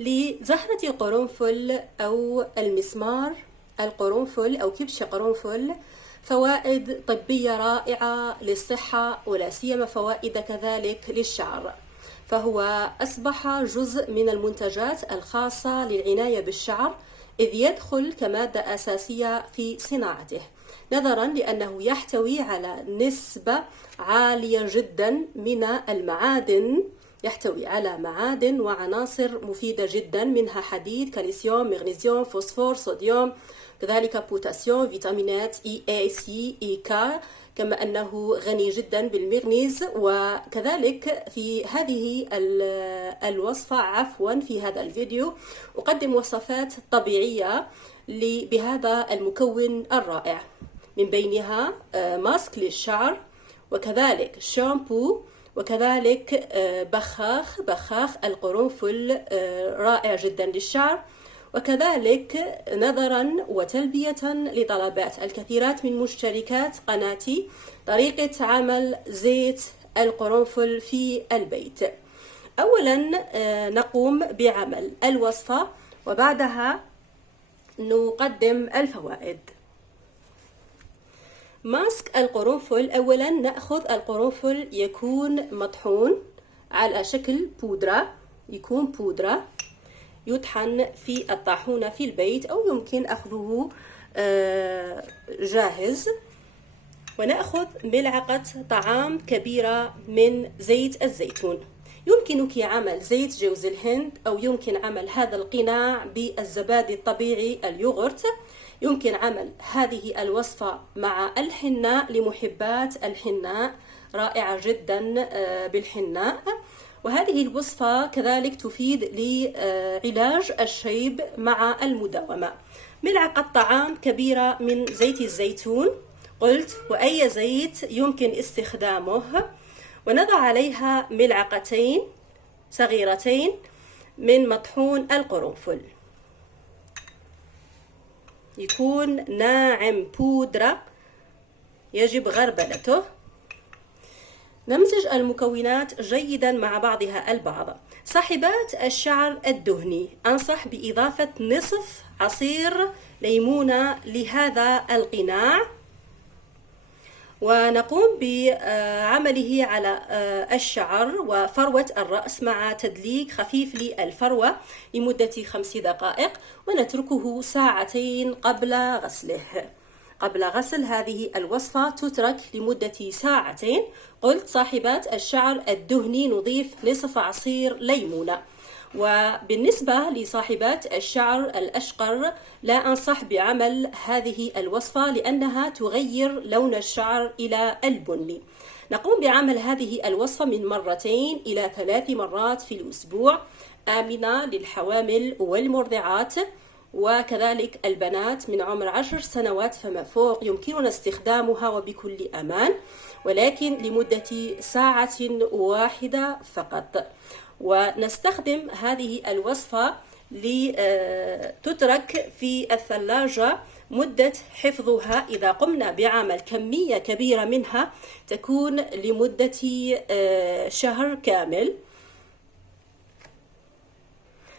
لزهرة القرنفل أو المسمار القرنفل أو كبش قرنفل فوائد طبية رائعة للصحة، ولا سيما فوائد كذلك للشعر، فهو أصبح جزء من المنتجات الخاصة للعناية بالشعر، إذ يدخل كمادة أساسية في صناعته، نظرا لأنه يحتوي على نسبة عالية جدا من المعادن، يحتوي على معادن وعناصر مفيدة جدا، منها حديد، كالسيوم، مغنيسيوم، فوسفور، صوديوم، كذلك بوتاسيوم، فيتامينات A, C, E, K، كما أنه غني جدا بالمغنيز. وكذلك في هذه الوصفة في هذا الفيديو أقدم وصفات طبيعية بهذا المكون الرائع، من بينها ماسك للشعر، وكذلك شامبو، وكذلك بخاخ القرنفل رائع جدا للشعر، وكذلك نظرا وتلبية لطلبات الكثيرات من مشتركات قناتي طريقة عمل زيت القرنفل في البيت. أولا نقوم بعمل الوصفة وبعدها نقدم الفوائد. ماسك القرنفل، أولا نأخذ القرنفل يكون مطحون على شكل بودرة، يكون بودرة يطحن في الطاحونة في البيت، أو يمكن أخذه جاهز، ونأخذ ملعقة طعام كبيرة من زيت الزيتون. يمكنك عمل زيت جوز الهند، أو يمكن عمل هذا القناع بالزبادي الطبيعي اليوغورت. يمكن عمل هذه الوصفة مع الحناء لمحبات الحناء، رائعة جدا بالحناء. وهذه الوصفة كذلك تفيد لعلاج الشيب مع المداومة. ملعقة طعام كبيرة من زيت الزيتون قلت، وأي زيت يمكن استخدامه، ونضع عليها ملعقتين صغيرتين من مطحون القرنفل، يكون ناعم بودرة، يجب غربلته. نمزج المكونات جيدا مع بعضها البعض. صاحبات الشعر الدهني أنصح بإضافة نصف عصير ليمونة لهذا القناع، ونقوم بعمله على الشعر وفروة الرأس مع تدليك خفيف للفروة لمدة 5 دقائق، ونتركه ساعتين قبل غسله. قبل غسل هذه الوصفة تترك لمدة ساعتين. قلت صاحبات الشعر الدهني نضيف نصف عصير ليمونة. وبالنسبة لصاحبات الشعر الأشقر لا أنصح بعمل هذه الوصفة لأنها تغير لون الشعر إلى البني. نقوم بعمل هذه الوصفة من 2 إلى 3 مرات في الأسبوع، آمنة للحوامل والمرضعات، وكذلك البنات من عمر 10 سنوات فما فوق يمكننا استخدامها وبكل أمان، ولكن لمدة ساعة واحدة فقط. ونستخدم هذه الوصفة لتترك في الثلاجة مدة حفظها، إذا قمنا بعمل كمية كبيرة منها تكون لمدة شهر كامل.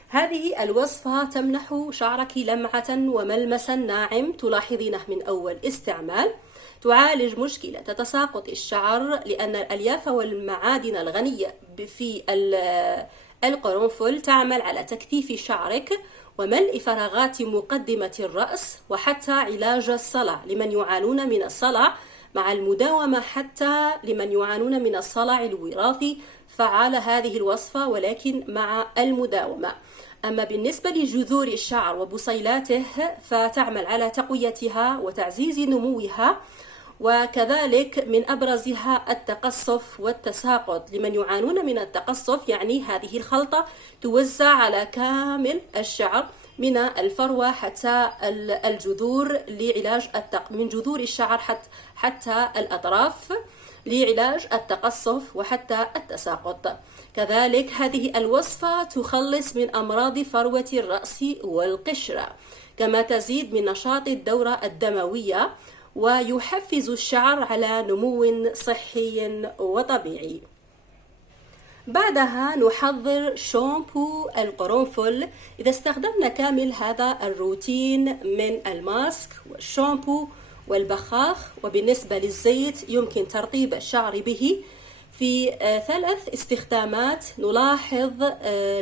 هذه الوصفة تمنح شعرك لمعة وملمسا ناعم تلاحظينه من أول استعمال. تعالج مشكلة تساقط الشعر، لأن الألياف والمعادن الغنية في القرنفل تعمل على تكثيف شعرك وملء فراغات مقدمة الرأس، وحتى علاج الصلع لمن يعانون من الصلع، مع المداومة حتى لمن يعانون من الصلع الوراثي فعال هذه الوصفة، ولكن مع المداومة. أما بالنسبة لجذور الشعر وبصيلاته فتعمل على تقويتها وتعزيز نموها، وكذلك من أبرزها التقصف والتساقط لمن يعانون من التقصف. يعني هذه الخلطة توزع على كامل الشعر من الفروة حتى الجذور لعلاج من جذور الشعر حتى الأطراف لعلاج التقصف وحتى التساقط. كذلك هذه الوصفة تخلص من أمراض فروة الرأس والقشرة، كما تزيد من نشاط الدورة الدموية ويحفز الشعر على نمو صحي وطبيعي. بعدها نحضر شامبو القرنفل. إذا استخدمنا كامل هذا الروتين من الماسك والشامبو والبخاخ، وبالنسبة للزيت يمكن ترطيب الشعر به في 3 استخدامات نلاحظ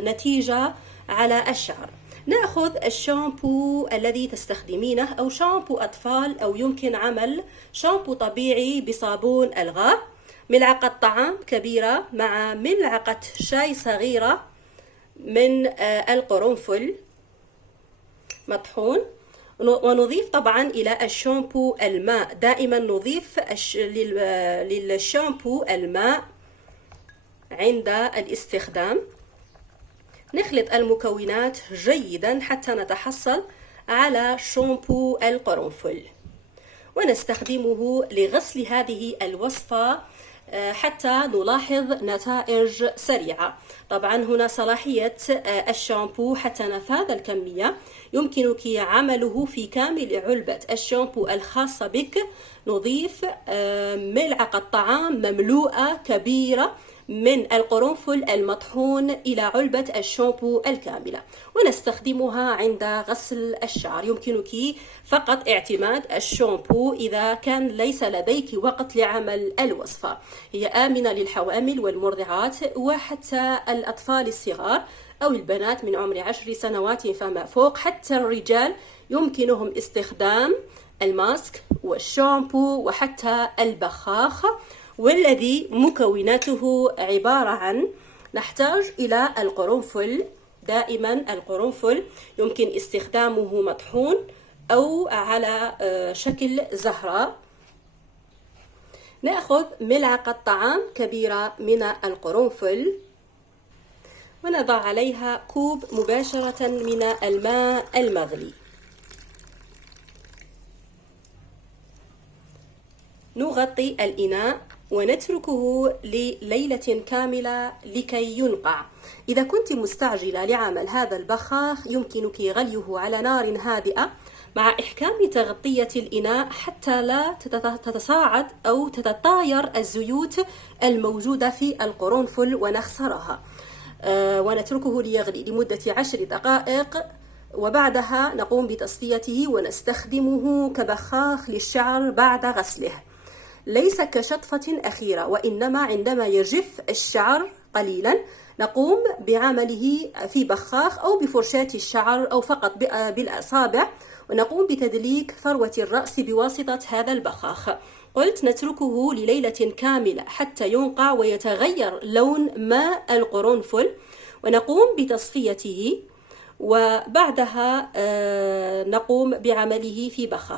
نتيجة على الشعر. نأخذ الشامبو الذي تستخدمينه أو شامبو أطفال، أو يمكن عمل شامبو طبيعي بصابون الغاء. ملعقة طعام كبيرة مع ملعقة شاي صغيرة من القرنفل مطحون. ونضيف طبعا إلى الشامبو الماء. دائما نضيف للشامبو الماء عند الاستخدام. نخلط المكونات جيدا حتى نتحصل على شامبو القرنفل، ونستخدمه لغسل هذه الوصفة حتى نلاحظ نتائج سريعة. طبعا هنا صلاحية الشامبو حتى نفاذ الكمية، يمكنك عمله في كامل علبة الشامبو الخاصة بك. نضيف ملعقة طعام مملوءة كبيرة من القرنفل المطحون إلى علبة الشامبو الكاملة، ونستخدمها عند غسل الشعر. يمكنك فقط اعتماد الشامبو إذا كان ليس لديك وقت لعمل الوصفة. هي آمنة للحوامل والمرضعات وحتى الأطفال الصغار أو البنات من عمر 10 سنوات فما فوق. حتى الرجال يمكنهم استخدام الماسك والشامبو وحتى البخاخ، والذي مكوناته عبارة عن نحتاج إلى القرنفل. دائما القرنفل يمكن استخدامه مطحون أو على شكل زهرة. نأخذ ملعقة طعام كبيرة من القرنفل ونضع عليها كوب مباشرة من الماء المغلي. نغطي الإناء ونتركه لليلة كاملة لكي ينقع. إذا كنت مستعجلة لعمل هذا البخاخ يمكنك غليه على نار هادئة مع إحكام تغطية الإناء حتى لا تتصاعد أو تتطاير الزيوت الموجودة في القرنفل ونخسرها. ونتركه ليغلي لمدة 10 دقائق، وبعدها نقوم بتصفيته ونستخدمه كبخاخ للشعر بعد غسله، ليس كشطفة أخيرة، وإنما عندما يجف الشعر قليلا نقوم بعمله في بخاخ أو بفرشاة الشعر أو فقط بالأصابع، ونقوم بتدليك فروة الرأس بواسطة هذا البخاخ. قلت نتركه لليلة كاملة حتى ينقع ويتغير لون ماء القرنفل، ونقوم بتصفيته، وبعدها نقوم بعمله في بخاخ.